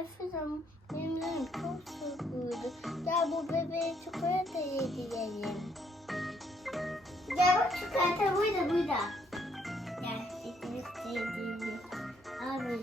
Efe'cim benim canım çok sıkıldı. Gel bu bebeğe çikolata yedirelim. Gel bak çikolata burada burada. Gel ikimiz de yedirelim. Al bunu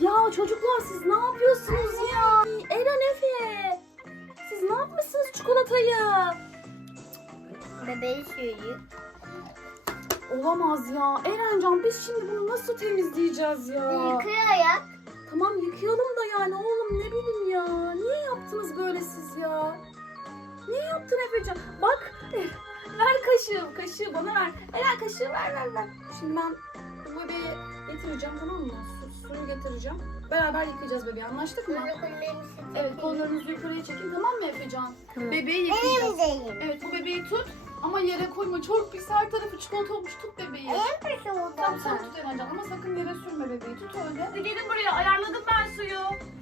Ya çocuklar siz ne yapıyorsunuz ya? Eren Efe. Siz ne yapmışsınız çikolatayı? Bebeği söylüyor. Olamaz ya. Erencan biz şimdi bunu nasıl temizleyeceğiz ya? Yıkıyor ya. Tamam yıkayalım da yani oğlum ne bileyim ya. Niye yaptınız böyle siz ya? Niye yaptın Efecan? Bak ver kaşığı. Kaşığı bana ver. Eren kaşığı ver ver ver. Şimdi ben bu bebeği getireceğim tamam mı? Su, suyu getireceğim. Beraber yıkayacağız bebeği anlaştık mı? Evet kollarınızı yukarıya çekin tamam mı Efecan? Bebeği yıkayacağız. Evet bu bebeği tut ama yere koyma. Çok pis her tarafı çikolata olmuş. Tut bebeği. En pis oldu. Tamam sen tut Erencan ama sakın yere sürme bebeği. Tut öyle. Hadi gelin buraya ayarladım ben suyu.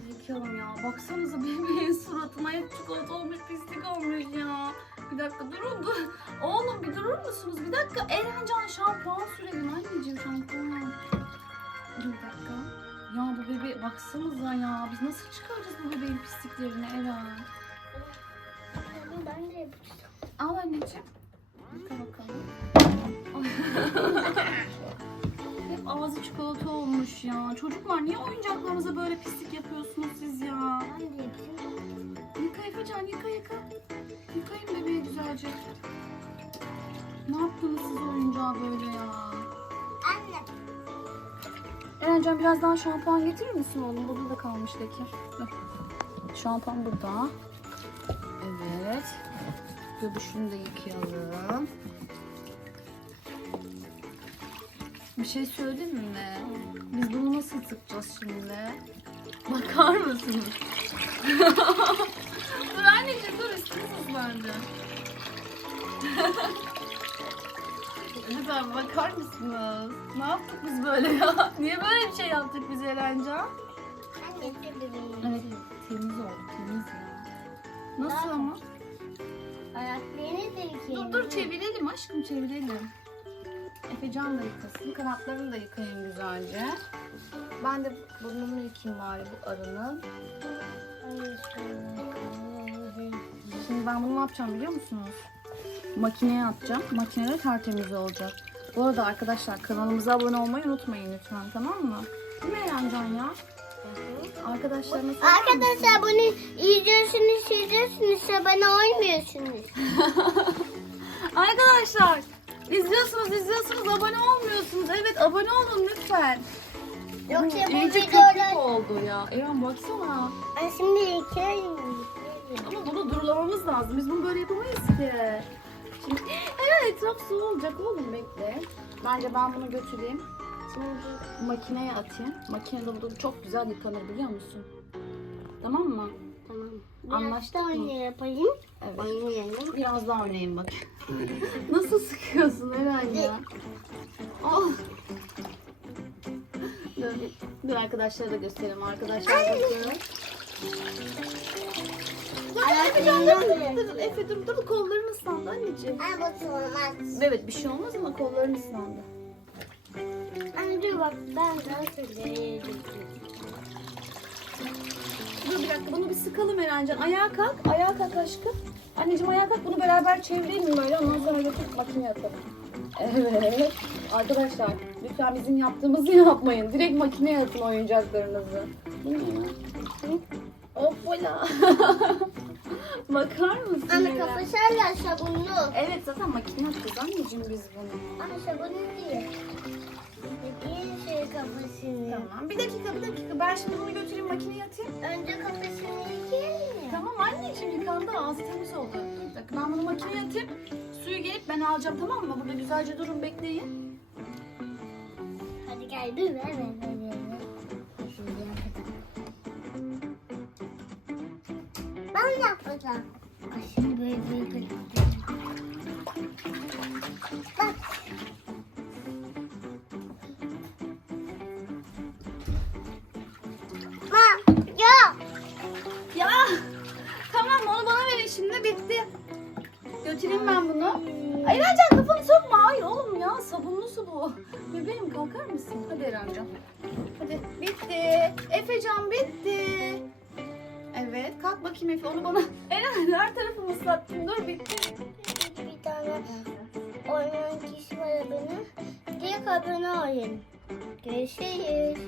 Yıkayalım ya. Baksanıza bebeğin suratına hep çikolata olmuş pislik olmuş ya. Bir dakika durun dur. Oğlum bir durur musunuz? Bir dakika Erencan şampuan sürelim anneciğim şampuan. Dur bir dakika. Ya bu bebeğe baksanıza ya. Biz nasıl çıkaracağız bu bebeğin pisliklerini Eren? Ben de yapacağım. Al anneciğim. Yıka bakalım. Hep ağzı çikolata olmuş ya. Çocuklar niye oyuncaklarımıza böyle pislik yapıyorsunuz siz ya? Ben de yapacağım. Yıka Efecan yıka yıka. Yıkayın bebeği güzelce. Ne yaptınız siz oyuncağı böyle ya? Erencan biraz daha şampuan getirir misin oğlum? Burada da kalmış leke. Dur. Şampuan burada. Evet. Göbüşünü de yıkayalım. Bir şey söyleyeyim mi? Biz bunu nasıl sıkacağız şimdi? Bakar mısınız? dur anneciğim dur üstünü bende. Lütfen bakar mısınız? Ne yaptık biz böyle ya? Niye böyle bir şey yaptık biz Erencan? Anne de bebeğim. Evet temiz oldu temiz ya. Nasıl ama? Ayaklarını da yıkayayım. Dur dur çevirelim aşkım çevirelim. Efecan da yıkasın. Kanatlarını da yıkayın güzelce. Ben de burnumu yıkayayım bari bu arının. Şimdi ben bunu ne yapacağım biliyor musunuz? Makineye atacağım. Makinede tertemiz olacak. Bu arada arkadaşlar kanalımıza abone olmayı unutmayın lütfen tamam mı? Değil mi Erencan ya? Arkadaşlarına? Arkadaşlar bunu izliyorsunuz, izliyorsunuz, abone olmuyorsunuz. Arkadaşlar izliyorsunuz izliyorsunuz abone olmuyorsunuz. Evet abone olun lütfen. Yoksa bu İyice köpük oldu ya. Eren baksana. Ay şimdi yıkayayım. Ama bunu durulamamız lazım. Biz bunu böyle yapamayız etraf su olacak oğlum bekle. Bence ben bunu götüreyim. Şimdi Makineye atayım. Makinede bu çok güzel yıkanır biliyor musun? Tamam mı? tamam. Anlaştık Biraz da mı? öyle yapayım. Evet. Oynayalım. Biraz daha oynayayım bak. Nasıl sıkıyorsun Eren ya? Oh. Dur, dur arkadaşlara da gösterelim. Arkadaşlar bakın. Ya Efe dur, Efe dur, dur, kolların ıslandı anneciğim. Ay bu olmaz. Evet bir şey olmaz ama kolların ıslandı. Anne dur bak ben nasıl değilim. Dur bir dakika bunu bir sıkalım Erencan. Ayağa kalk, ayağa kalk aşkım. Anneciğim ayağa kalk bunu beraber çevirelim böyle ondan sonra götürüp makineye atalım. Evet. Arkadaşlar lütfen bizim yaptığımızı yapmayın. Direkt makineye atın oyuncaklarınızı. Bu ne ya? Hoppala. Bakar mısın? Anne Eren? kafası hala sabunlu. Evet zaten makine atacağız anneciğim biz bunu. Ama sabunlu değil. Değil şey kafasını. Tamam bir dakika bir dakika ben şimdi bunu götüreyim makineye atayım. Önce kafasını yıkayalım ya. Tamam anneciğim yıkandı ağzı temiz oldu. Bir dakika ben bunu makineye atayım. Suyu gelip ben alacağım tamam mı? Burada güzelce durun bekleyin. Hadi gel dur ver ver Ma, yok. Ya tamam onu bana verin şimdi bitti. Götüreyim ben bunu. Ay Erencan kafanı sokma. Hayır oğlum ya sabunlu su bu. Bebeğim kalkar mısın? Hadi Erencan. Hadi bitti. Efecan bitti. Evet kalk bakayım Efe onu bana. Eren her tarafımı ıslattın dur bitti. Bir tane oynayan kişi var benim. Diye kabına oyun. Görüşürüz.